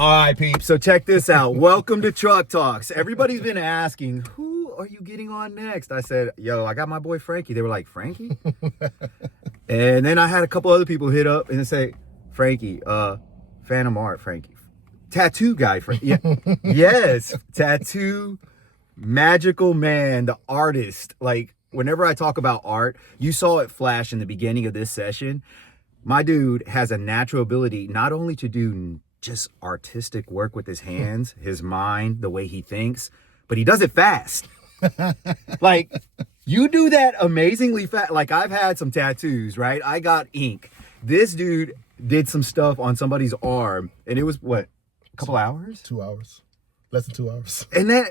All right, peeps. So check this out. Welcome to Truck Talks. Everybody's been asking, who are you getting on next? I said, yo, I got my boy Frankie. They were like, Frankie? And then I had a couple other people hit up and say, Frankie, Phantom Art Frankie. Tattoo guy, Frankie. Yeah. Yes. Tattoo magical man, the artist. Like, whenever I talk about art, you saw it flash in the beginning of this session. My dude has a natural ability not only to do just artistic work with his hands, his mind, the way he thinks, but he does it fast. Like, you do that amazingly fast. Like, I've had some tattoos, right? I got ink. This dude did some stuff on somebody's arm, and it was, what, a couple hours? 2 hours. Less than 2 hours. And then,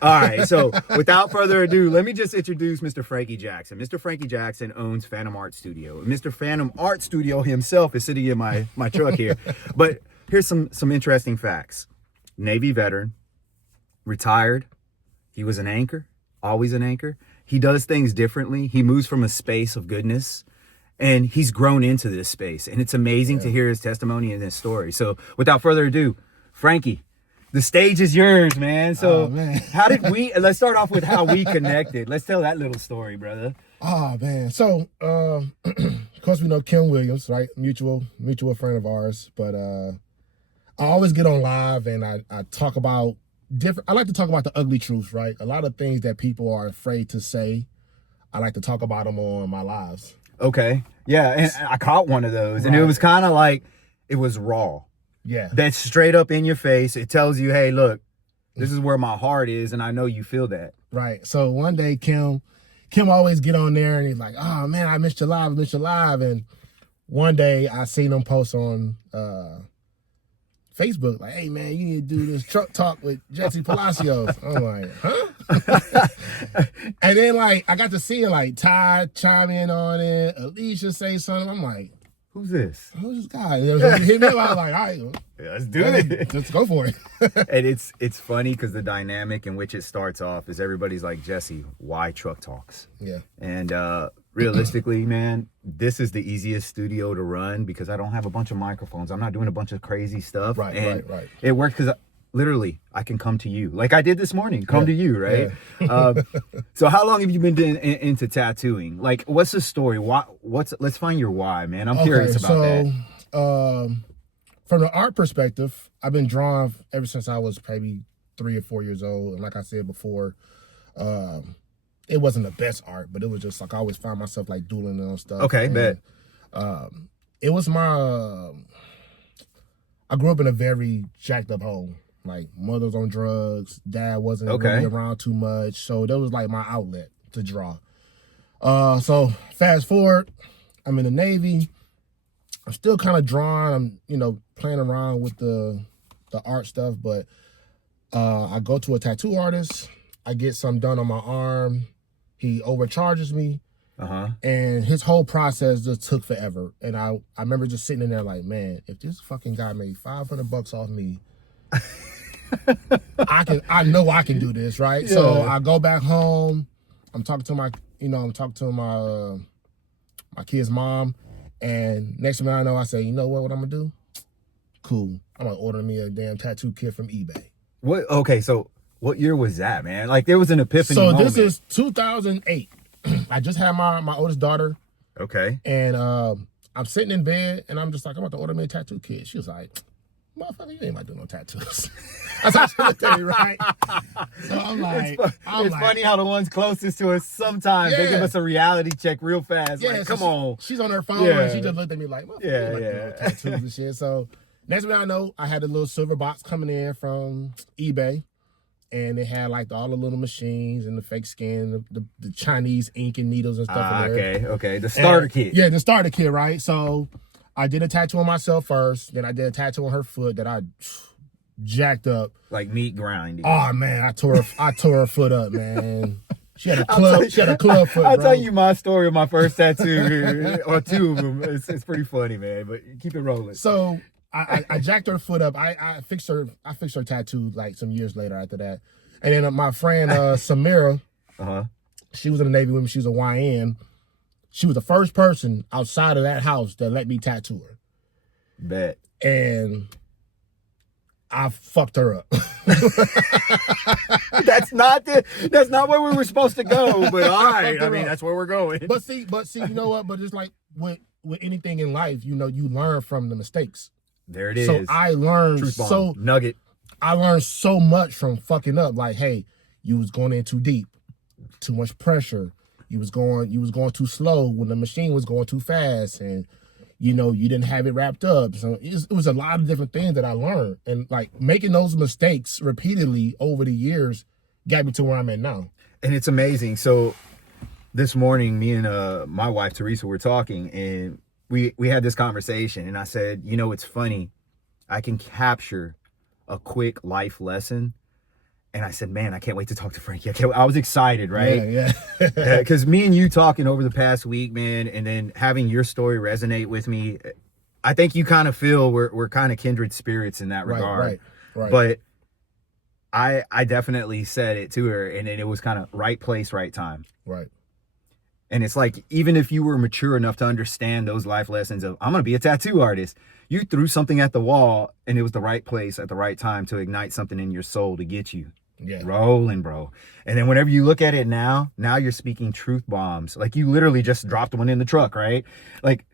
all right, so without further ado, let me just introduce Mr. Frankie Jackson. Mr. Frankie Jackson owns Phantom Art Studio. Mr. Phantom Art Studio himself is sitting in my truck here. But here's some interesting facts. Navy veteran, retired. He was an anchor, always an anchor. He does things differently. He moves from a space of goodness, and he's grown into this space. And it's amazing to hear his testimony and his story. So without further ado, Frankie, the stage is yours, man. So how did let's start off with how we connected. Let's tell that little story, brother. Oh, man. So, of course, we know Kim Williams, right? Mutual friend of ours. But I always get on live and I talk about I like to talk about the ugly truths, right? A lot of things that people are afraid to say, I like to talk about them on my lives. Okay. Yeah, and I caught one of those. And it was kind of like, it was raw. Yeah. That's straight up in your face. It tells you, hey, look, this is where my heart is, and I know you feel that. Right. So one day, Kim always get on there, and he's like, oh, man, I missed you live. And one day, I seen him post on Facebook, like, hey, man, you need to do this truck talk with Jesse Palacios. I'm like, huh? And then, like, I got to see, like, Ty chime in on it, Alicia say something. I'm like, who's this? Who's this guy? And it hit me up. I was like, all right, let's do it. Let's go for it. And it's funny because the dynamic in which it starts off is everybody's like, Jesse, why Truck Talks? Yeah. And realistically, man, this is the easiest studio to run because I don't have a bunch of microphones. I'm not doing a bunch of crazy stuff. Right. It works because literally I can come to you like I did this morning. Come to you, right? Yeah. So how long have you been into tattooing? Like, what's the story? Let's find your why, man. I'm curious about that. From the art perspective, I've been drawing ever since I was maybe 3 or 4 years old. And like I said before, it wasn't the best art, but it was just like I always found myself like doodling on stuff. Okay, bet. It was I grew up in a very jacked up home. Like, mother's on drugs, dad wasn't really around too much. So that was like my outlet to draw. So fast forward, I'm in the Navy. I'm still kind of drawing. I'm, playing around with the art stuff, but I go to a tattoo artist. I get something done on my arm. He overcharges me. And his whole process just took forever. And I remember just sitting in there like, man, if this fucking guy made $500 off me, I know I can do this, right? Yeah. So I go back home. I'm talking to my kid's mom, and next thing I know, I say, you know what I'm gonna do? Cool. I'm gonna order me a damn tattoo kit from eBay. What? Okay, so what year was that, man? Like, there was an epiphany moment. This is 2008. I just had my oldest daughter. Okay. And I'm sitting in bed, and I'm just like, I'm about to order me a tattoo kit. She was like, motherfucker, you ain't about to do no tattoos. That's how she looked at me, right? So I'm like, it's funny how the ones closest to us sometimes they give us a reality check real fast. Yeah, like, come on. She's on her phone and she just looked at me like, motherfucker, you like tattoos and shit. So next thing I know, I had a little silver box coming in from eBay, and it had like all the little machines and the fake skin, the Chinese ink and needles and stuff in there. Okay. The starter kit. Yeah, the starter kit, right? So I did a tattoo on myself first, then I did a tattoo on her foot that I jacked up. Like meat grinding. Oh man, I tore her foot up, man. She had a club foot. I'll tell you my story of my first tattoo, or two of them. It's pretty funny, man. But keep it rolling. So I jacked her foot up. I fixed her tattoo like some years later after that. And then my friend Samira, she was in the Navy with me. She was a YN. She was the first person outside of that house that let me tattoo her. Bet. And I fucked her up. That's not where we were supposed to go, but all right. I mean, that's where we're going. But see, you know what? But it's like with anything in life, you know, you learn from the mistakes. There it is. So I learned nugget. I learned so much from fucking up. Like, hey, you was going in too deep, too much pressure. You was going too slow when the machine was going too fast, and you know, you didn't have it wrapped up. So it was a lot of different things that I learned, and like making those mistakes repeatedly over the years got me to where I'm at now. And it's amazing. So this morning, me and my wife Teresa were talking, and we had this conversation, and I said, you know, it's funny, I can capture a quick life lesson. And I said, man, I can't wait to talk to Frankie. I was excited, right? Yeah. Because me and you talking over the past week, man, and then having your story resonate with me, I think you kind of feel we're kind of kindred spirits in that regard. Right. But I definitely said it to her, and then it was kind of right place, right time. Right. And it's like, even if you were mature enough to understand those life lessons of, I'm going to be a tattoo artist, you threw something at the wall, and it was the right place at the right time to ignite something in your soul to get you. Yeah. Rolling, bro. And then whenever you look at it now you're speaking truth bombs. Like, you literally just dropped one in the truck, right? Like,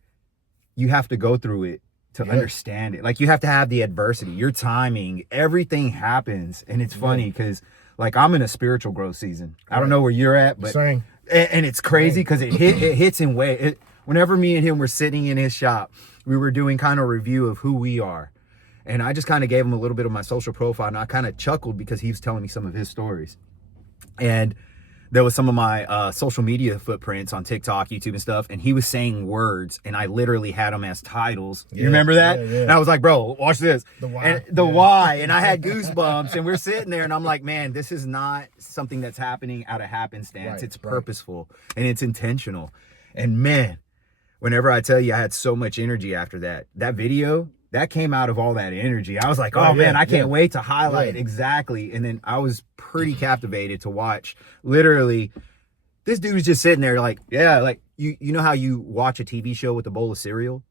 you have to go through it to understand it. Like, you have to have the adversity, your timing, everything happens. And it's funny because, like, I'm in a spiritual growth season. I don't know where you're at, but Same. And it's crazy because it hits in way. Whenever me and him were sitting in his shop, we were doing kind of a review of who we are. And I just kind of gave him a little bit of my social profile, and I kind of chuckled because he was telling me some of his stories. And there was some of my social media footprints on TikTok, YouTube and stuff, and he was saying words, and I literally had them as titles. You remember that? Yeah. And I was like, bro, watch this. The why. And the why. And I had goosebumps, and we're sitting there, and I'm like, man, this is not something that's happening out of happenstance. Right, it's purposeful, and it's intentional. And man, whenever I tell you I had so much energy after that video, that came out of all that energy. I was like, oh man, I can't wait to highlight exactly. And then I was pretty captivated to watch. Literally, this dude was just sitting there like, like you know how you watch a TV show with a bowl of cereal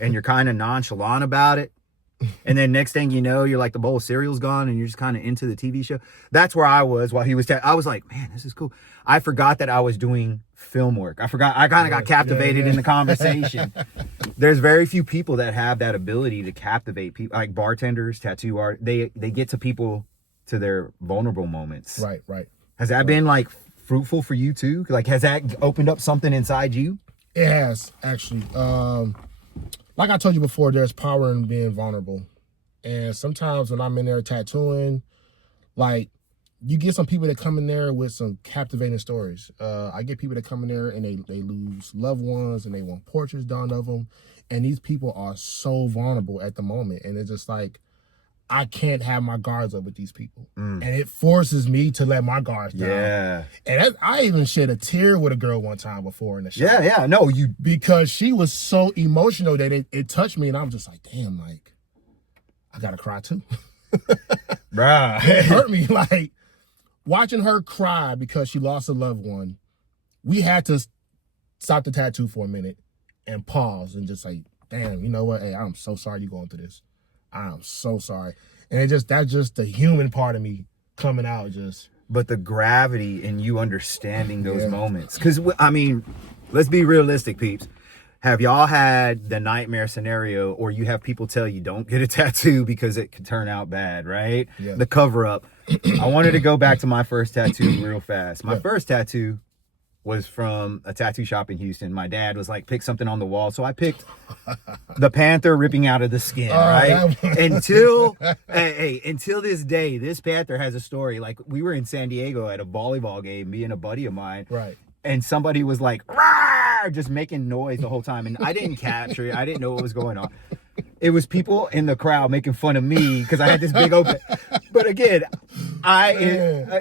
and you're kind of nonchalant about it. And then next thing you know, you're like, the bowl of cereal's gone and you're just kind of into the TV show. That's where I was while he was, I was like, man, this is cool. I forgot that I was doing film work. I kind of got captivated in the conversation. There's very few people that have that ability to captivate people, like bartenders, tattoo art. They get to people to their vulnerable moments. Right. Has that been like fruitful for you too? Like, has that opened up something inside you? It has, actually. Like I told you before, there's power in being vulnerable. And sometimes when I'm in there tattooing, like, you get some people that come in there with some captivating stories. I get people that come in there and they lose loved ones and they want portraits done of them. And these people are so vulnerable at the moment. And it's just like, I can't have my guards up with these people. And it forces me to let my guards down. Yeah. And I even shed a tear with a girl one time before in the shop. Yeah. No, because she was so emotional that it touched me, and I'm just like, damn, like, I gotta cry too. Bruh. It hurt me. Like, watching her cry because she lost a loved one, we had to stop the tattoo for a minute and pause and just say, damn, you know what? Hey, I'm so sorry you're going through this. I'm so sorry. And that's just the human part of me coming out just. But the gravity in you understanding those moments. Because, I mean, let's be realistic, peeps. Have y'all had the nightmare scenario, or you have people tell you don't get a tattoo because it could turn out bad, right? Yeah. The cover up. I wanted to go back to my first tattoo real fast. My first tattoo was from a tattoo shop in Houston. My dad was like, pick something on the wall. So I picked the panther ripping out of the skin, right? Until this day, this panther has a story. Like, we were in San Diego at a volleyball game, me and a buddy of mine. Right. And somebody was like, "Rawr!" just making noise the whole time. And I didn't capture it. I didn't know what was going on. It was people in the crowd making fun of me because I had this big open. But again,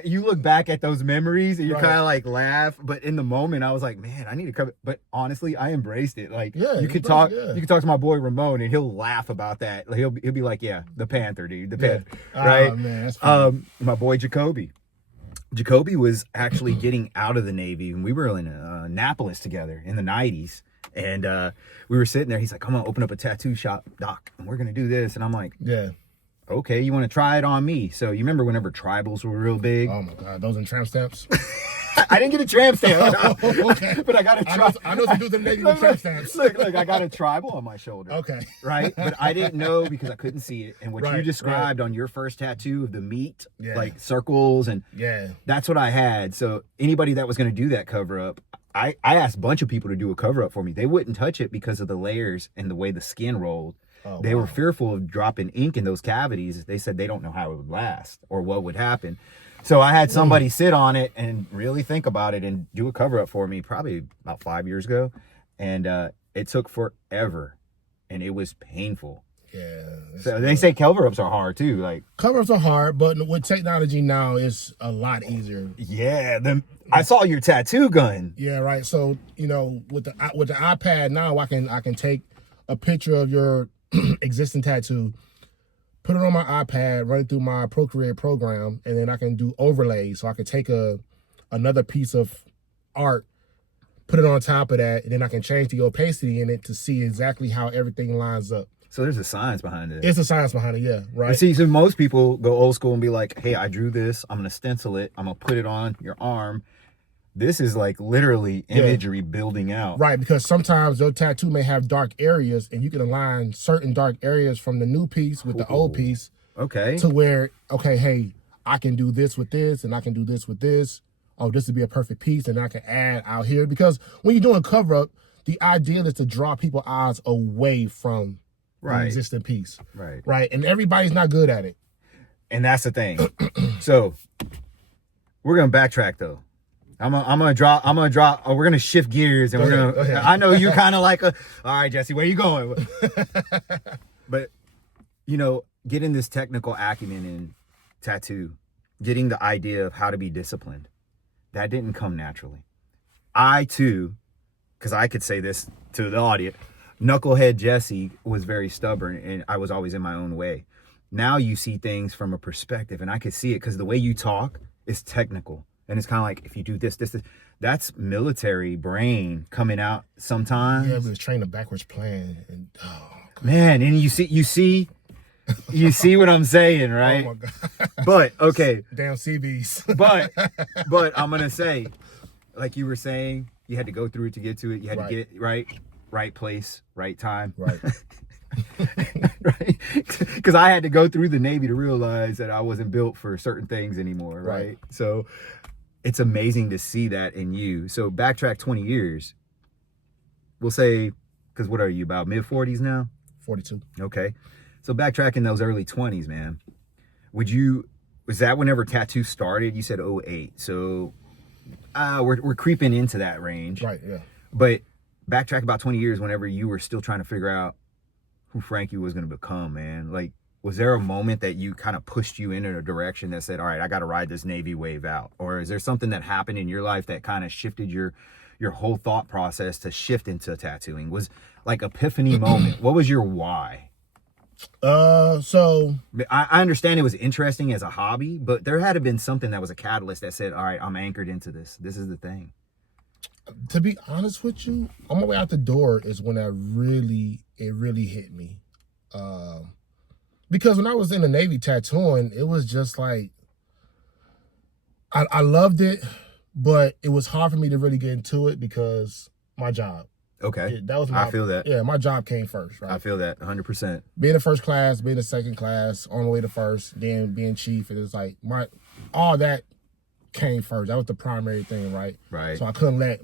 you look back at those memories and you kind of like laugh. But in the moment, I was like, man, I need to come. But honestly, I embraced it. Like, you could talk to my boy Ramon and he'll laugh about that. Like, he'll be like, yeah, the Panther, dude, the Panther, right? Oh, man, that's funny. My boy Jacoby was actually getting out of the Navy, and we were in Annapolis together in the 90s. And we were sitting there. He's like, come on, open up a tattoo shop, Doc, and we're going to do this. And I'm like, okay, you want to try it on me. So you remember whenever tribals were real big? Oh my God, those in tramp stamps. I didn't get a tramp stamp, Okay. but I got a tribal. I know some dudes in the Navy with tramp stamps. Look, I got a tribal on my shoulder. Okay. Right? But I didn't know because I couldn't see it. And what you Right, described on your first tattoo of the meat, Yeah. like circles, and Yeah. that's what I had. So anybody that was going to do that cover up, I asked a bunch of people to do a cover up for me. They wouldn't touch it because of the layers and the way the skin rolled. Oh, They wow. were fearful of dropping ink in those cavities. They said they don't know how it would last or what would happen. So I had somebody sit on it and really think about it and do a cover up for me probably about 5 years ago. And it took forever and it was painful. Yeah. So they say cover ups are hard too. Like, Cover-ups are hard, but with technology now, it's a lot easier. yeah, I saw your tattoo gun. Yeah, right. So, you know, with the iPad now, I can take a picture of your existing tattoo, put it on my iPad, run it through my Procreate program, and then I can do overlays. So I can take another piece of art, put it on top of that, and then I can change the opacity in it to see exactly how everything lines up. So there's a science behind it. It's a science behind it, yeah, right? You see, so most people go old school and be like, hey, I drew this. I'm going to stencil it. I'm going to put it on your arm. This is like literally imagery building out. Right, because sometimes your tattoo may have dark areas, and you can align certain dark areas from the new piece with the old piece. Okay. To where, okay, hey, I can do this with this, and I can do this with this. Oh, this would be a perfect piece, and I can add out here. Because when you're doing a cover-up, the ideal is to draw people's eyes away from the existing piece. Right. Right, and everybody's not good at it. And that's the thing. So we're going to backtrack, though. I'm gonna drop. We're gonna shift gears, and Go ahead. I know you kind of like all right, Jesse, where you going? But you know, getting this technical acumen in tattoo, getting the idea of how to be disciplined, that didn't come naturally. I too, because I could say this to the audience, knucklehead Jesse was very stubborn, and I was always in my own way. Now you see things from a perspective, and I could see it because the way you talk is technical. And it's kind of like, if you do this, that's military brain coming out sometimes. Yeah, but it's trained a backwards plan. And, man, and you see what I'm saying, right? Oh my God. But, okay. Damn CBs. but I'm going to say, like you were saying, you had to go through it to get to it. You had to get it right place, right time. Right. Right? Because I had to go through the Navy to realize that I wasn't built for certain things anymore, right? So it's amazing to see that in you. So backtrack 20 years. We'll say, because what are you, about mid-40s now? 42. Okay. So backtrack in those early 20s, man. Was that whenever tattoo started? You said 08. So we're creeping into that range. Right, yeah. But backtrack about 20 years whenever you were still trying to figure out who Frankie was going to become, man. Like, was there a moment that you kind of pushed you in a direction that said, all right, I got to ride this Navy wave out? Or is there something that happened in your life that kind of shifted your whole thought process to shift into tattooing? Was like epiphany moment. What was your why? So I understand it was interesting as a hobby, but there had to have been something that was a catalyst that said, all right, I'm anchored into this. This is the thing. To be honest with you, on my way out the door is when it really hit me. Because when I was in the Navy tattooing, it was just like, I loved it, but it was hard for me to really get into it because my job. Okay. That was I feel that. Yeah, my job came first, right? I feel that 100%. Being in first class, being in second class, on the way to first, then being chief, it was like all that came first. That was the primary thing, right? Right. So I couldn't let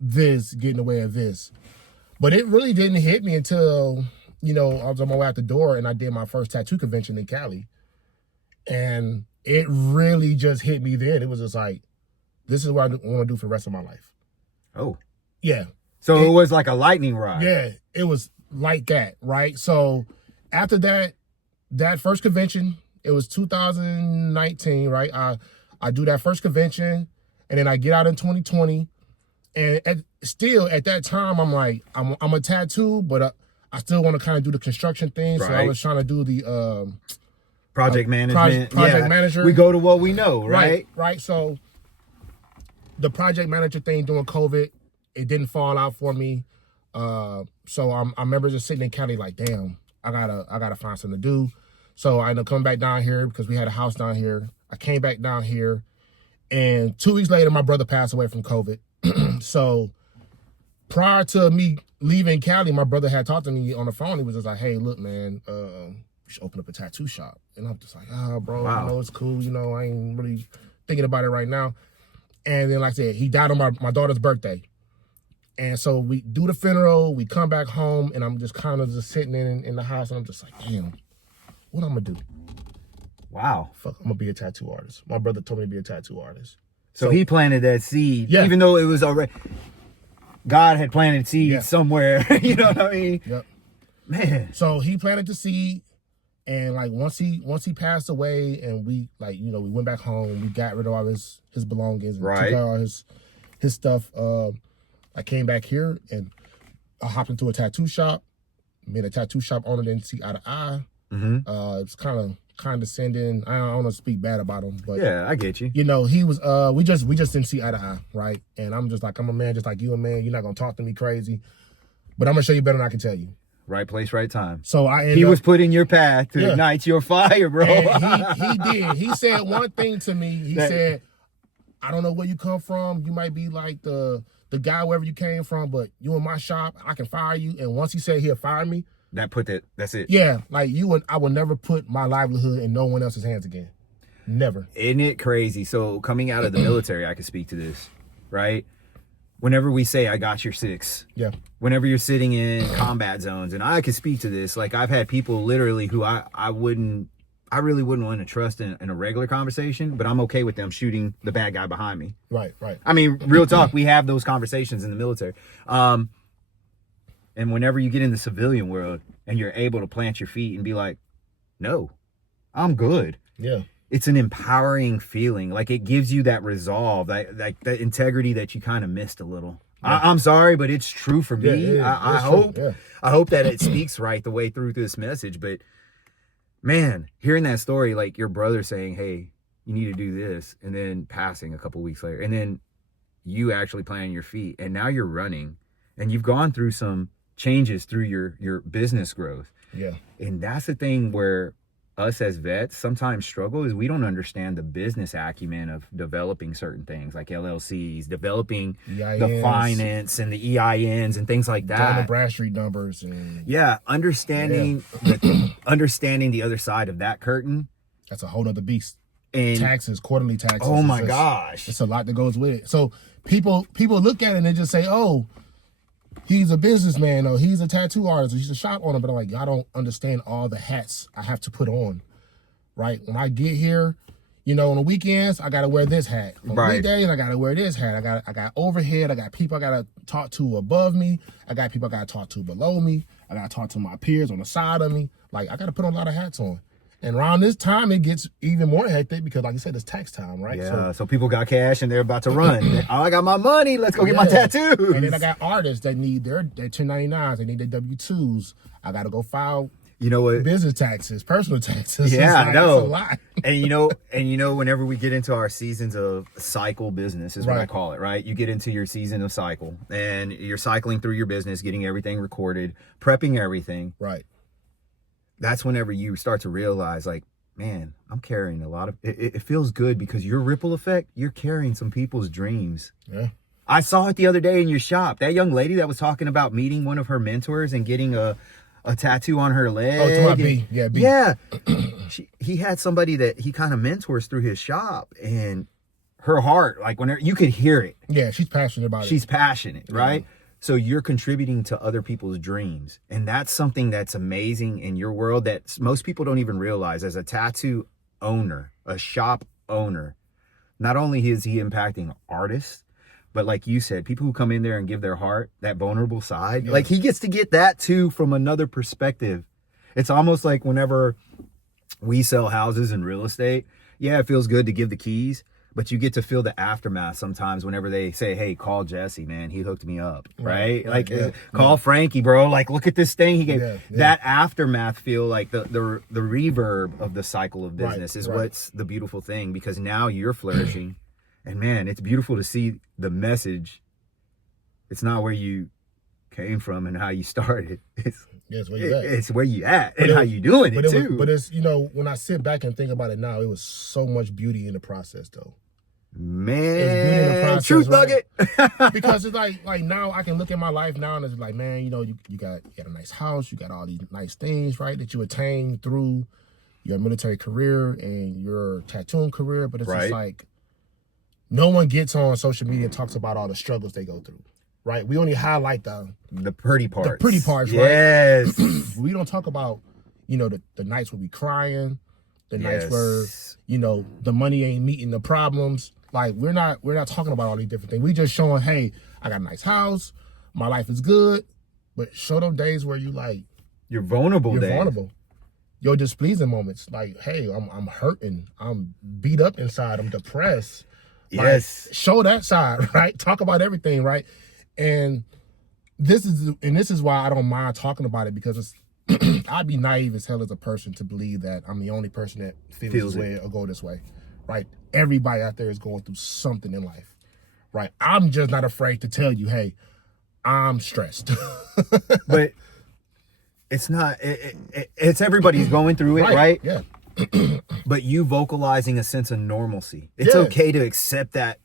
this get in the way of this. But it really didn't hit me until, I was on my way out the door and I did my first tattoo convention in Cali. And it really just hit me then. It was just like, this is what I want to do for the rest of my life. Oh. Yeah. So it was like a lightning rod. Yeah, it was like that, right? So after that first convention, it was 2019, right? I do that first convention, and then I get out in 2020. And still at that time, I'm like, I'm a tattoo, but I still want to kind of do the construction thing. Right. So I was trying to do the project management. Project manager. We go to what we know, right? Right. So the project manager thing during COVID, it didn't fall out for me. So I remember just sitting in Cali like, damn, I gotta find something to do. So I ended up coming back down here because we had a house down here. I came back down here, and 2 weeks later, my brother passed away from COVID. So prior to me leaving Cali, my brother had talked to me on the phone. He was just like, "Hey, look, man, you should open up a tattoo shop." And I'm just like, "Oh, bro, Wow. you know, it's cool. You know, I ain't really thinking about it right now." And then, like I said, he died on my daughter's birthday. And so we do the funeral, we come back home, and I'm just kind of just sitting in the house, and I'm just like, damn, what I'm gonna do? Wow. Fuck, I'm gonna be a tattoo artist. My brother told me to be a tattoo artist. So he planted that seed, Yeah. even though it was already, God had planted seeds somewhere. You know what I mean? Yep. Man. So he planted the seed, and like once he passed away, and we like, you know, we went back home, we got rid of all his belongings, and took out all his stuff. I came back here and I hopped into a tattoo shop. Made a tattoo shop owner didn't see eye to eye. It's kind of condescending. I don't want to speak bad about him, but yeah, I get you. You know, he was we just didn't see eye to eye, right? And I'm just like, I'm a man just like you, a man. You're not gonna talk to me crazy, but I'm gonna show you better than I can tell you. Right place, right time. So he was put in your path to ignite your fire, bro. And he did. He said one thing to me. He said, "I don't know where you come from. You might be like the guy wherever you came from, but you in my shop, I can fire you." And once he said he'll fire me, that's it. Yeah, like I will never put my livelihood in no one else's hands again. Never. Isn't it crazy? So coming out of the military, I can speak to this, right? Whenever we say, "I got your six," yeah. Whenever you're sitting in combat zones, and I can speak to this, like I've had people literally who I really wouldn't want to trust in a regular conversation, but I'm okay with them shooting the bad guy behind me. Right. I mean, real talk, we have those conversations in the military. And whenever you get in the civilian world and you're able to plant your feet and be like, "No, I'm good." Yeah. It's an empowering feeling. Like it gives you that resolve, that integrity that you kind of missed a little. Yeah. I'm sorry, but it's true for me. I hope that it speaks right the way through this message, but man, hearing that story, like your brother saying, "Hey, you need to do this," and then passing a couple weeks later, and then you actually planting your feet, and now you're running, and you've gone through some changes through your business growth. Yeah. And that's the thing where us as vets sometimes struggle is we don't understand the business acumen of developing certain things like LLCs, developing EINs, the finance and the EINs and things like that. The Bradstreet numbers. And understanding understanding the other side of that curtain. That's a whole other beast. And taxes, quarterly taxes. Oh my gosh. It's a lot that goes with it. So people look at it and they just say, "Oh, he's a businessman, or he's a tattoo artist, or he's a shop owner," but I'm like, I don't understand all the hats I have to put on, right? When I get here, you know, on the weekends, I gotta wear this hat. On weekdays, I gotta wear this hat. I got overhead. I got people I gotta talk to above me. I got people I gotta talk to below me. I gotta talk to my peers on the side of me. Like I gotta put on a lot of hats on. And around this time, it gets even more hectic because, like you said, it's tax time, right? Yeah, so people got cash and they're about to run. I got my money. Let's go get my tattoos. And then I got artists that need their 1099s. They need their W-2s. I got to go file business taxes, personal taxes. Yeah, I know. It's a lot. and you know, whenever we get into our seasons of cycle business is what I call it, right? You get into your season of cycle and you're cycling through your business, getting everything recorded, prepping everything. Right. That's whenever you start to realize, like, man, I'm carrying a lot of it feels good because your ripple effect, you're carrying some people's dreams. Yeah. I saw it the other day in your shop. That young lady that was talking about meeting one of her mentors and getting a tattoo on her leg. Oh, to my B. Yeah, B. Yeah. He had somebody that he kind of mentors through his shop, and her heart, like whenever you could hear it. Yeah, she's passionate about it. She's passionate, right? So you're contributing to other people's dreams. And that's something that's amazing in your world that most people don't even realize. As a tattoo owner, a shop owner, not only is he impacting artists, but like you said, people who come in there and give their heart, that vulnerable side, like he gets to get that too from another perspective. It's almost like whenever we sell houses and real estate, yeah, it feels good to give the keys, but you get to feel the aftermath sometimes whenever they say, "Hey, call Jesse, man. He hooked me up," right? Like, call Frankie, bro. Like, look at this thing he gave. That aftermath feel, like the reverb of the cycle of business is what's the beautiful thing, because now you're flourishing. And man, it's beautiful to see the message. It's not where you came from and how you started. It's Yeah, it's where you at. It's where you at and how you doing it too. But it's, you know, when I sit back and think about it now, it was so much beauty in the process, though. Man, truth nugget. Because it's like now I can look at my life now and it's like, man, you know, you got a nice house, you got all these nice things, right, that you attained through your military career and your tattooing career. But it's just like, no one gets on social media and talks about all the struggles they go through, right? We only highlight the pretty parts. The pretty parts, right? Yes. We don't talk about, you know, the nights where we crying, the nights where, you know, the money ain't meeting the problems. Like, we're not talking about all these different things. We just showing, hey, I got a nice house, my life is good, but show them days where you like you're vulnerable. You're vulnerable. Your displeasing moments, like, hey, I'm hurting, I'm beat up inside, I'm depressed. Yes. Like, show that side, right? Talk about everything, right? And this is why I don't mind talking about it, because it's I'd be naive as hell as a person to believe that I'm the only person that feels this way or go this way, right? Everybody out there is going through something in life, right? I'm just not afraid to tell you, hey, I'm stressed. But it's not, it's everybody's going through it, right? Yeah. But you vocalizing a sense of normalcy. It's okay to accept that.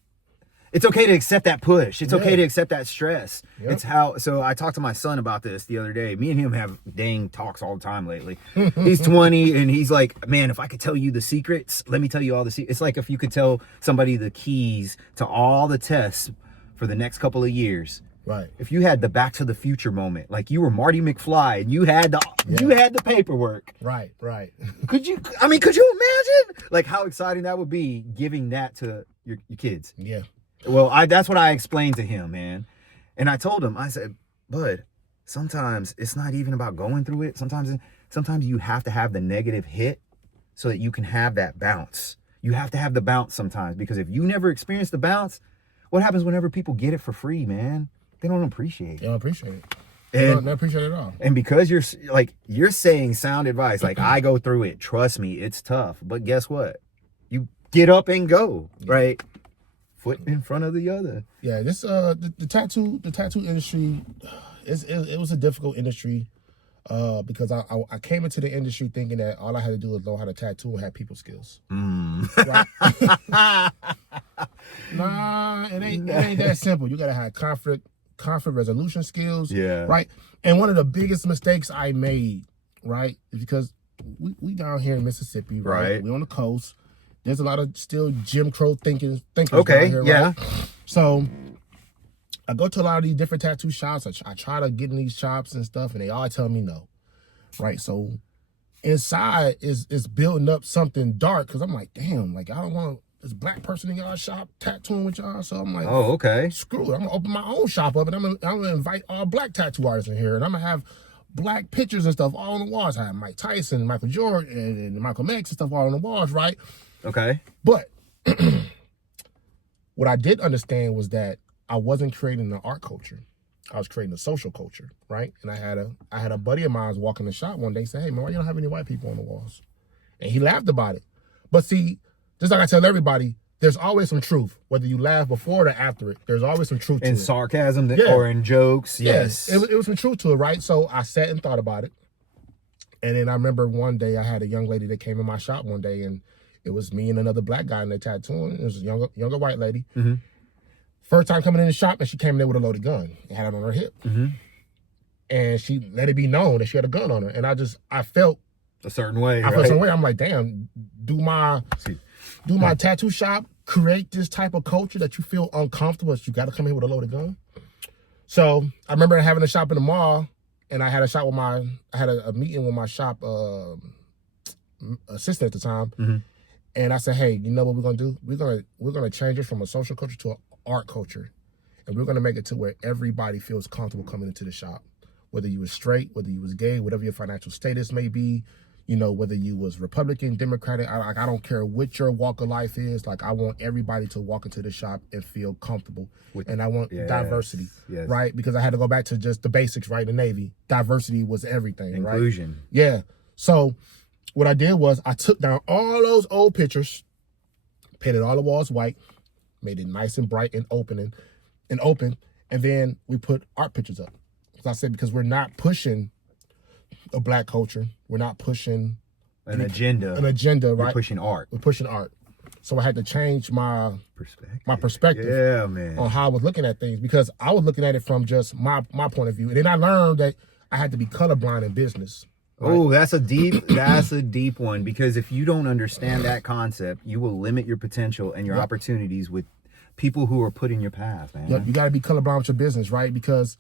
It's okay to accept that push. It's okay to accept that stress. Yep. It's how, so I talked to my son about this the other day. Me and him have dang talks all the time lately. He's 20 and he's like, man, if I could tell you the secrets, let me tell you all the secrets. It's like if you could tell somebody the keys to all the tests for the next couple of years. Right. If you had the Back to the Future moment, like you were Marty McFly and you had the paperwork. Right. Could you imagine like how exciting that would be, giving that to your kids? Yeah. Well, that's what I explained to him, man. And I told him, I said, bud, sometimes it's not even about going through it. Sometimes you have to have the negative hit so that you can have that bounce. You have to have the bounce sometimes, because if you never experience the bounce, what happens whenever people get it for free, man? They don't appreciate it. They don't appreciate it. They don't appreciate it at all. And because you're saying sound advice, like I go through it, trust me, it's tough. But guess what? You get up and go, right? Foot in front of the other. Yeah, this the tattoo industry, it was a difficult industry, because I came into the industry thinking that all I had to do was know how to tattoo and have people skills. Right? Nah, it ain't that simple. You gotta have conflict resolution skills. Yeah. Right. And one of the biggest mistakes I made, right, is because we down here in Mississippi, right? We on the coast. There's a lot of still Jim Crow thinkers down here, right? So I go to a lot of these different tattoo shops. I try to get in these shops and stuff, and they all tell me no, right? So inside is building up something dark, because I'm like, damn, like I don't want this black person in y'all shop tattooing with y'all. So I'm like, oh, okay, screw it. I'm gonna open my own shop up, and I'm gonna invite all black tattoo artists in here, and I'm gonna have black pictures and stuff all on the walls. I have Mike Tyson, Michael Jordan, and Michael X and stuff all on the walls, right? Okay. But what I did understand was that I wasn't creating an art culture. I was creating a social culture, right? And I had a buddy of mine walk in the shop one day and say, hey, man, why you don't have any white people on the walls? And he laughed about it. But see, just like I tell everybody, there's always some truth. Whether you laugh before or after it, there's always some truth to it. In sarcasm or in jokes, yes. It was some truth to it, right? So I sat and thought about it. And then I remember one day I had a young lady that came in my shop one day, and it was me and another black guy in there tattooing. It was a younger white lady. Mm-hmm. First time coming in the shop, and she came in there with a loaded gun and had it on her hip. Mm-hmm. And she let it be known that she had a gun on her. And I felt a certain way. I felt a certain way. I'm like, damn, do my tattoo shop create this type of culture that you feel uncomfortable that you got to come here with a loaded gun? So I remember having a shop in the mall, and I had a meeting with my shop assistant at the time. Mm-hmm. And I said, hey, you know what we're gonna do? We're gonna change it from a social culture to an art culture, and we're gonna make it to where everybody feels comfortable coming into the shop, whether you was straight, whether you was gay, whatever your financial status may be, you know, whether you was Republican, Democratic. I don't care what your walk of life is. Like, I want everybody to walk into the shop and feel comfortable, and I want diversity, right? Because I had to go back to just the basics, right? The Navy, diversity was everything, inclusion, right? Yeah. So what I did was I took down all those old pictures, painted all the walls white, made it nice and bright and open, and then we put art pictures up. As I said, because we're not pushing a black culture. We're not pushing an agenda. Right? We're pushing art. We're pushing art. So I had to change my perspective Yeah, man. on how I was looking at things, because I was looking at it from just my point of view. And then I learned that I had to be colorblind in business. Right? Oh, that's a deep one, because if you don't understand that concept, you will limit your potential and your opportunities with people who are put in your path, man. Yep, you got to be colorblind with your business, right? Because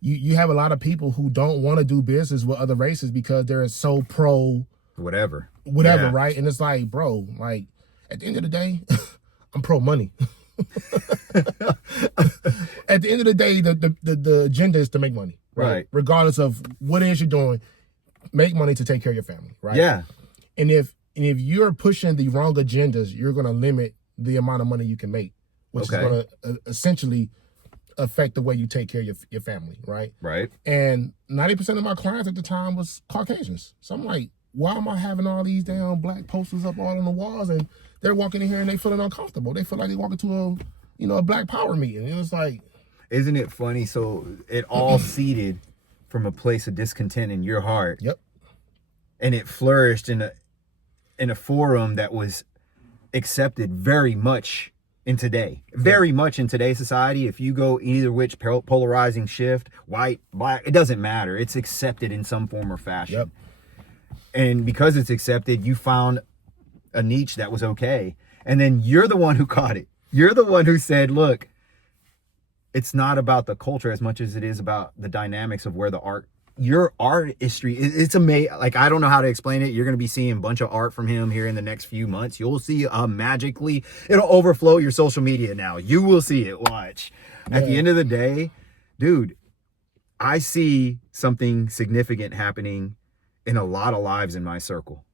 you have a lot of people who don't want to do business with other races because they're so pro whatever, right? And it's like, bro, like at the end of the day, I'm pro money. At the end of the day, the agenda is to make money, right? Regardless of what it is you're doing, make money to take care of your family, right? Yeah. And if you're pushing the wrong agendas, you're going to limit the amount of money you can make, which is going to essentially affect the way you take care of your family, right? Right. And 90% of my clients at the time was Caucasians. So I'm like, why am I having all these damn black posters up all on the walls, and they're walking in here and they feeling uncomfortable? They feel like they're walking to a black power meeting. And it's like, isn't it funny? So it all seeded from a place of discontent in your heart. Yep. And it flourished in a forum that was accepted very much in today's society. If you go either which polarizing shift, white, black, it doesn't matter. It's accepted in some form or fashion. Yep. And because it's accepted, you found a niche that was okay. And then you're the one who caught it. You're the one who said, look, it's not about the culture as much as it is about the dynamics of where your artistry, it's amazing. Like, I don't know how to explain it. You're going to be seeing a bunch of art from him here in the next few months. You'll see magically, it'll overflow your social media now. You will see it. Watch. Yeah. At the end of the day, dude, I see something significant happening in a lot of lives in my circle.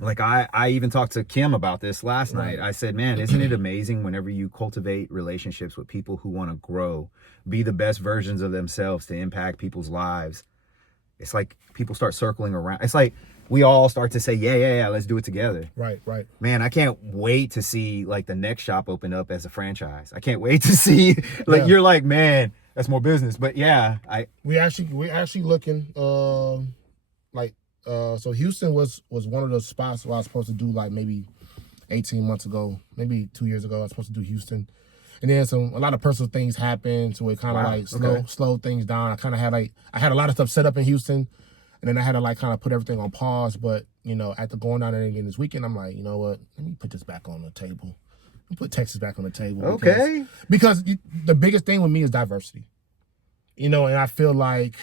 Like I even talked to Kim about this last night. I said, man, isn't it amazing whenever you cultivate relationships with people who want to grow, be the best versions of themselves to impact people's lives? It's like people start circling around. It's like we all start to say, yeah, let's do it together. Right. Man, I can't wait to see like the next shop open up as a franchise. I can't wait to see like you're like, man, that's more business. But yeah, we're actually looking so Houston was one of the spots where I was supposed to do like maybe 18 months ago, maybe 2 years ago. I was supposed to do Houston, and then a lot of personal things happened, so it kind of slowed things down. I kind of had I had a lot of stuff set up in Houston, and then I had to like kind of put everything on pause. But after going down there again this weekend, I'm like, you know what? Let me put this back on the table. Let me put Texas back on the table. Okay. Because the biggest thing with me is diversity. And I feel like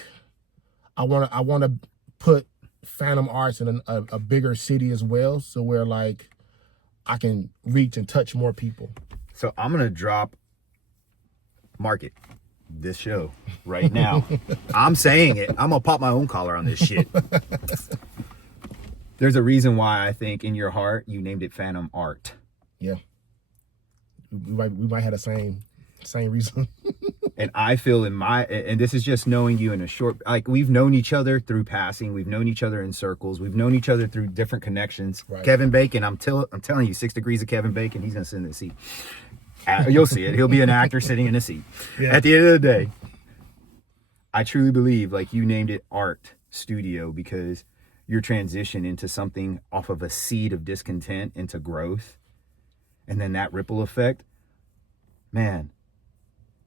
I want to put Phantom Arts in a bigger city as well, so where like I can reach and touch more people. So I'm gonna market this show right now. I'm saying it. I'm gonna pop my own collar on this shit. There's a reason why I think in your heart you named it Phantom Art. Yeah, we might have the same reason. And I feel and this is just knowing you in a short, like we've known each other through passing. We've known each other in circles. We've known each other through different connections. Right. Kevin Bacon, I'm telling you, 6 degrees of Kevin Bacon, he's going to sit in the seat. You'll see it. He'll be an actor sitting in a seat. Yeah. At the end of the day, I truly believe like you named it Art Studio because your transition into something off of a seed of discontent into growth. And then that ripple effect, man,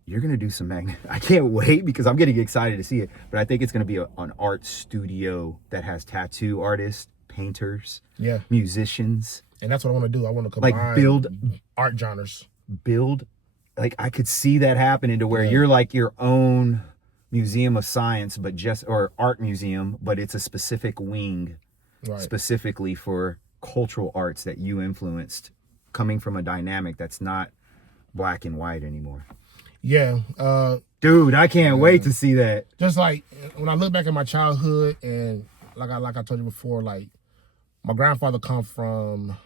you're going to do some I can't wait because I'm getting excited to see it. But I think it's going to be an art studio that has tattoo artists, painters, musicians. And that's what I want to do. I want to combine like build art genres. Like I could see that happening to where you're like your own museum of science, or art museum, but it's a specific wing specifically for cultural arts that you influenced, coming from a dynamic that's not black and white anymore. Yeah. Dude, I can't wait to see that. Just like when I look back at my childhood and like I told you before, like my grandfather come from,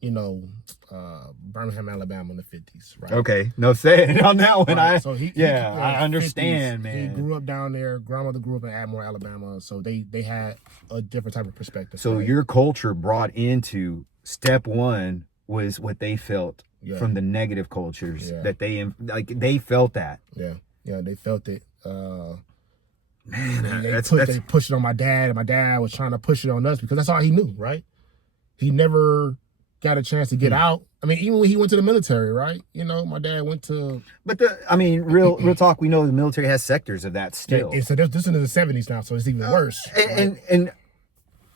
Birmingham, Alabama in the 50s, right? Okay. No saying on that one. Right. So I understand, 50s, man. He grew up down there. Grandmother grew up in Atmore, Alabama. So they had a different type of perspective. So your culture brought into step one was what they felt from the negative cultures that they felt that. Yeah, they felt it. Man, They pushed it on my dad, and my dad was trying to push it on us because that's all he knew, right? He never got a chance to get out. I mean, even when he went to the military, right? You know, my dad went to. But real talk. We know the military has sectors of that still. Yeah, so this is in the 70s now, so it's even worse. And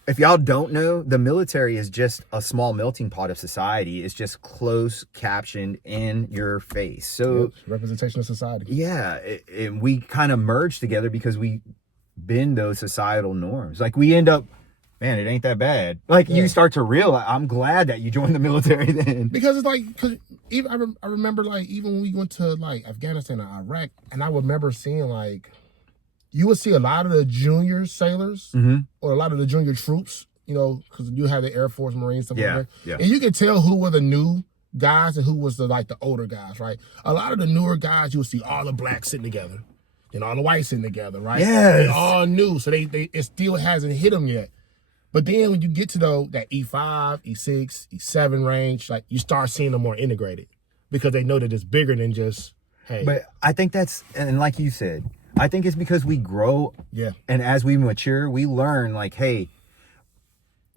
if y'all don't know, the military is just a small melting pot of society. It's just close captioned in your face. So representation of society. Yeah, and we kind of merge together because we bend those societal norms. Like we end up, man, it ain't that bad. Like you start to realize, I'm glad that you joined the military then. Because it's like, because even I remember like even when we went to like Afghanistan and Iraq, and I remember seeing like, you would see a lot of the junior sailors or a lot of the junior troops, you know, because you have the Air Force, Marines, stuff like that. Yeah. And you could tell who were the new guys and who was the older guys, right? A lot of the newer guys, you would see all the blacks sitting together and all the whites sitting together, right? Yes. They all new, so it still hasn't hit them yet. But then when you get to that E5, E6, E7 range, like you start seeing them more integrated because they know that it's bigger than just, hey. But I think that's, and like you said, I think it's because we grow, and as we mature, we learn like, hey,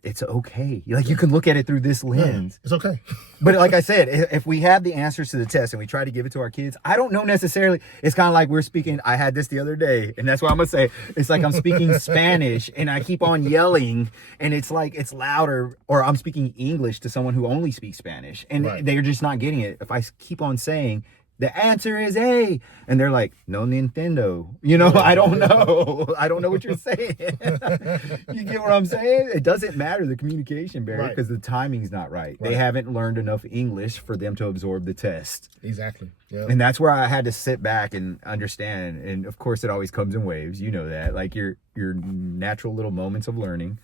it's okay. Like you can look at it through this lens. It's okay. But like I said, if we have the answers to the test and we try to give it to our kids, I don't know necessarily. It's kind of like we're speaking. I had this the other day, and that's what I'm gonna say. It's like I'm speaking Spanish, and I keep on yelling, and it's like it's louder. Or I'm speaking English to someone who only speaks Spanish, and they're just not getting it. If I keep on saying, the answer is A. And they're like, no Nintendo. You know, I don't know. I don't know what you're saying. You get what I'm saying? It doesn't matter, the communication barrier, because the timing's not right. They haven't learned enough English for them to absorb the test. Exactly. Yeah. And that's where I had to sit back and understand. And of course, it always comes in waves. You know that. Like your natural little moments of learning.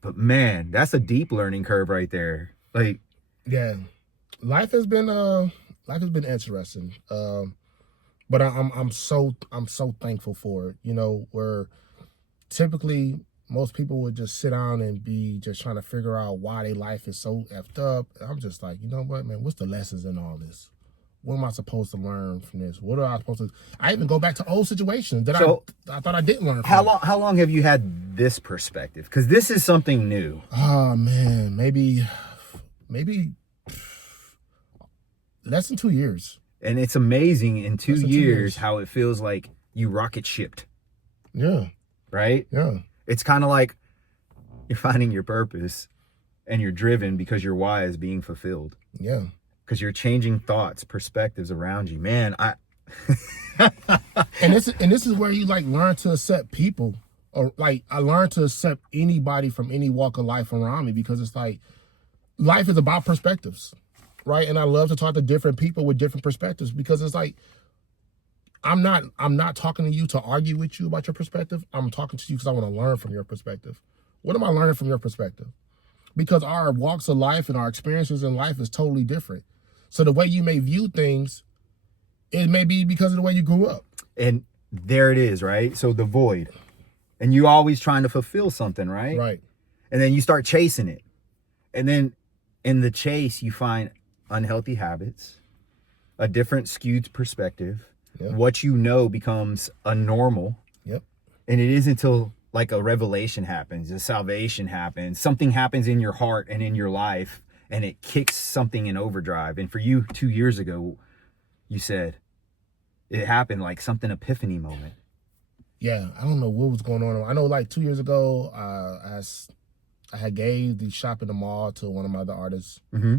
But man, that's a deep learning curve right there. Like, yeah. Life has been interesting, but I'm so thankful for it. You know, where typically most people would just sit down and be just trying to figure out why their life is so effed up. I'm just like, you know what, man? What's the lessons in all this? What am I supposed to learn from this? What am I supposed to? I even go back to old situations that I thought I didn't learn from. How long have you had this perspective? Because this is something new. Oh man, maybe. Less than 2 years. And it's amazing in 2 years how it feels like you rocket shipped. Yeah. Right? Yeah. It's kind of like you're finding your purpose and you're driven because your why is being fulfilled. Yeah. Because you're changing thoughts, perspectives around you. Man, and this is where you like learn to accept people, or like I learned to accept anybody from any walk of life around me, because it's like life is about perspectives. Right. And I love to talk to different people with different perspectives, because it's like, I'm not talking to you to argue with you about your perspective. I'm talking to you because I want to learn from your perspective. What am I learning from your perspective? Because our walks of life and our experiences in life is totally different. So the way you may view things, it may be because of the way you grew up. And there it is, right? So the void. And you always trying to fulfill something, right? Right. And then you start chasing it. And then in the chase, you find unhealthy habits, a different skewed perspective. Yep. What you know becomes a normal. Yep. And it isn't until like a revelation happens, a salvation happens, something happens in your heart and in your life, and it kicks something in overdrive. And for you 2 years ago, you said it happened like something epiphany moment. Yeah, I don't know what was going on. I know like 2 years ago, I had gave the shop in the mall to one of my other artists. Mm-hmm.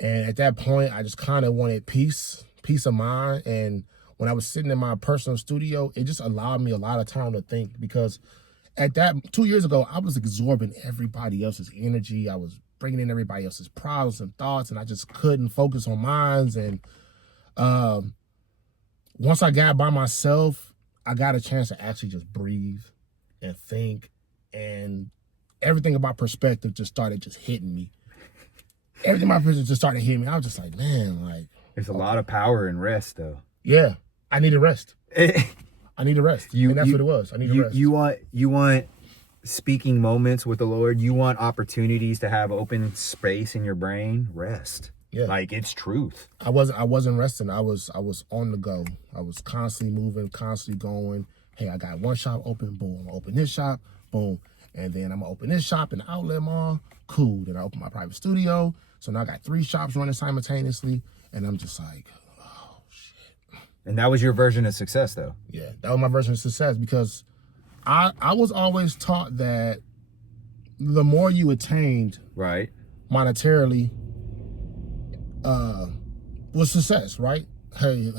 And at that point, I just kind of wanted peace of mind. And when I was sitting in my personal studio, it just allowed me a lot of time to think, because at that 2 years ago, I was absorbing everybody else's energy. I was bringing in everybody else's problems and thoughts, and I just couldn't focus on mine. And once I got by myself, I got a chance to actually just breathe and think, and everything about perspective just started hitting me. Everything about perspective just started hitting me. I was just like, man, like. There's a lot of power in rest, though. Yeah, I need a rest. I need a rest. And that's what it was. I need a rest. You want speaking moments with the Lord. You want opportunities to have open space in your brain. Rest. Yeah, like it's truth. I wasn't resting. I was on the go. I was constantly moving, constantly going, hey, I got one shop open, boom, open this shop, boom. And then I'm gonna open this shop in the outlet mall, cool. Then I open my private studio. So now I got 3 shops running simultaneously. And I'm just like, oh, shit. And that was your version of success, though? Yeah, that was my version of success, because I was always taught that the more you attained right monetarily was success, right? Hey,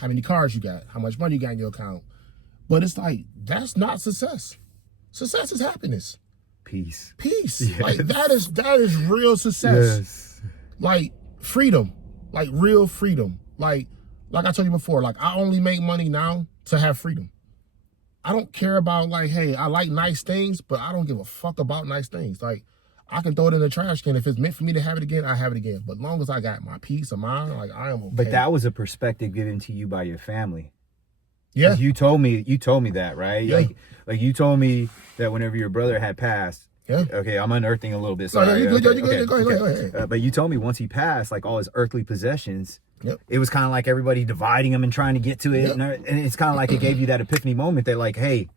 how many cars you got? How much money you got in your account? But it's like, that's not success. Success is happiness. Peace. Yes. Like that is real success. Yes. Like freedom. Like real freedom. Like I told you before, like I only make money now to have freedom. I don't care about like, hey, I like nice things, but I don't give a fuck about nice things. Like I can throw it in the trash can. If it's meant for me to have it again, I have it again. But as long as I got my peace of mind, like I am okay. But that was a perspective given to you by your family. Yeah. You told me that, right? Yeah. Like you told me that whenever your brother had passed. Yeah. Okay, I'm unearthing a little bit. Sorry. Go ahead. But you told me once he passed, like all his earthly possessions, yep. It was kind of like everybody dividing them and trying to get to it. Yep. And it's kind of like it gave you that epiphany moment that like, hey,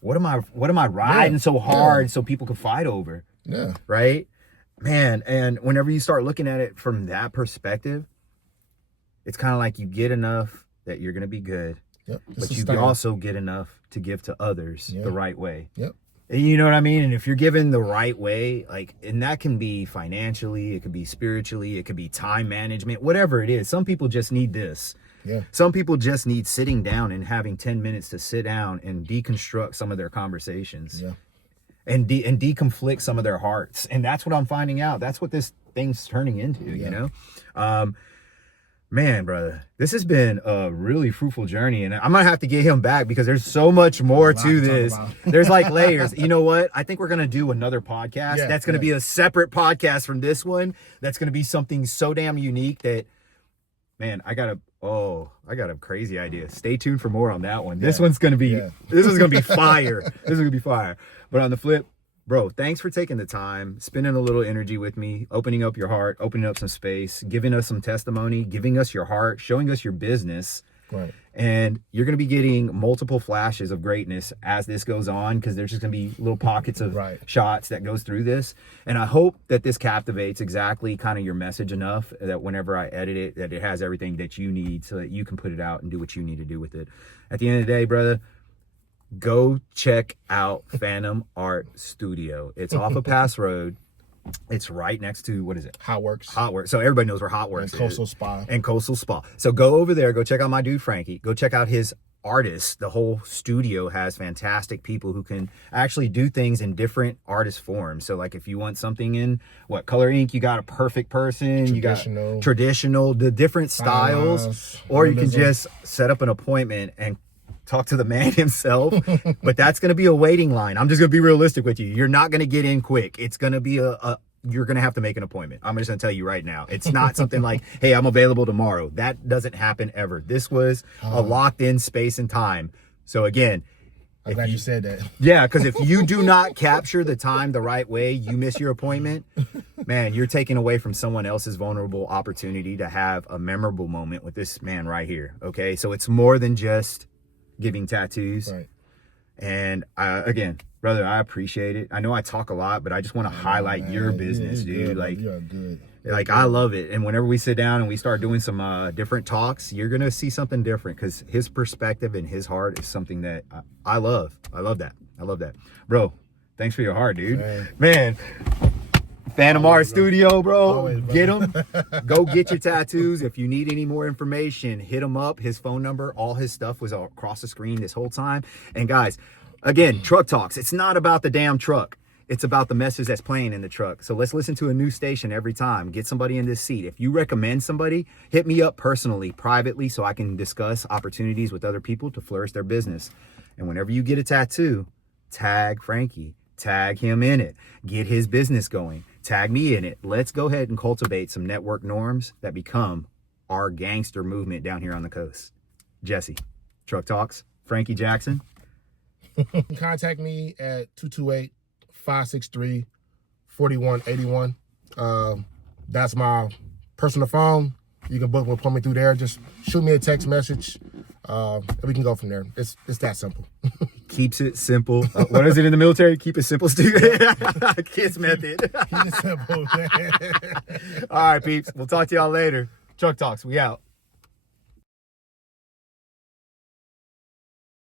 what am I riding so hard so people could fight over? Yeah. Right? Man, and whenever you start looking at it from that perspective, it's kind of like you get enough that you're going to be good. Yep. But you also get enough to give to others the right way. Yep. And you know what I mean? And if you're given the right way, like, and that can be financially, it could be spiritually, it could be time management, whatever it is. Some people just need this. Yeah. Some people just need sitting down and having 10 minutes to sit down and deconstruct some of their conversations. Yeah. And deconflict some of their hearts. And that's what I'm finding out. That's what this thing's turning into, you know? Man, brother, this has been a really fruitful journey, and I'm gonna have to get him back because there's so much more to this. There's like layers. You know what? I think we're gonna do another podcast. That's gonna be a separate podcast from this one. That's gonna be something so damn unique that, man, I got a crazy idea. Stay tuned for more on that one. This one's gonna be this is gonna be fire. This is gonna be fire. But on the flip, bro, thanks for taking the time, spending a little energy with me, opening up your heart, opening up some space, giving us some testimony, giving us your heart, showing us your business. Right. And you're going to be getting multiple flashes of greatness as this goes on, because there's just going to be little pockets of shots that goes through this. And I hope that this captivates exactly kind of your message enough that whenever I edit it, that it has everything that you need so that you can put it out and do what you need to do with it. At the end of the day, brother, go check out Phantom Art Studio. It's off of Pass Road. It's right next to, what is it? Hot Works. So everybody knows where Hot Works and Coastal Spa. And Coastal Spa. So go over there. Go check out my dude, Frankie. Go check out his artists. The whole studio has fantastic people who can actually do things in different artist forms. So like if you want something in color ink, you got a perfect person. You got traditional, the different styles. Or you can just set up an appointment and talk to the man himself. But that's going to be a waiting line. I'm just going to be realistic with you. You're not going to get in quick. It's going to be you're going to have to make an appointment. I'm just going to tell you right now. It's not something like, hey, I'm available tomorrow. That doesn't happen ever. This was a locked in space and time. So again, I'm glad you said that. Yeah, because if you do not capture the time the right way, you miss your appointment, man, you're taking away from someone else's vulnerable opportunity to have a memorable moment with this man right here. Okay, so it's more than just giving tattoos. Right. And again, brother, I appreciate it. I know I talk a lot, but I just want to highlight your business, dude. Good, like, you're good. Like, I love it. And whenever we sit down and we start doing some different talks, you're going to see something different, because his perspective and his heart is something that I love. I love that. I love that. Bro, thanks for your heart, dude. Man, Phantom Art Studio, bro. Always, bro. Get him. Go get your tattoos. If you need any more information, hit him up. His phone number, all his stuff was across the screen this whole time. And guys, again, Truck Talks. It's not about the damn truck. It's about the message that's playing in the truck. So let's listen to a new station every time. Get somebody in this seat. If you recommend somebody, hit me up personally, privately, so I can discuss opportunities with other people to flourish their business. And whenever you get a tattoo, tag Frankie. Tag him in it. Get his business going. Tag me in it. Let's go ahead and cultivate some network norms that become our gangster movement down here on the coast. Jesse, Truck Talks, Frankie Jackson. Contact me at 228-563-4181. That's my personal phone. You can book an appointment through there. Just shoot me a text message. We can go from there. It's that simple. Keeps it simple. What is it in the military? Keep it simple, stupid. Kids method. Keep it simple, man. All right, peeps. We'll talk to y'all later. Truck Talks, we out.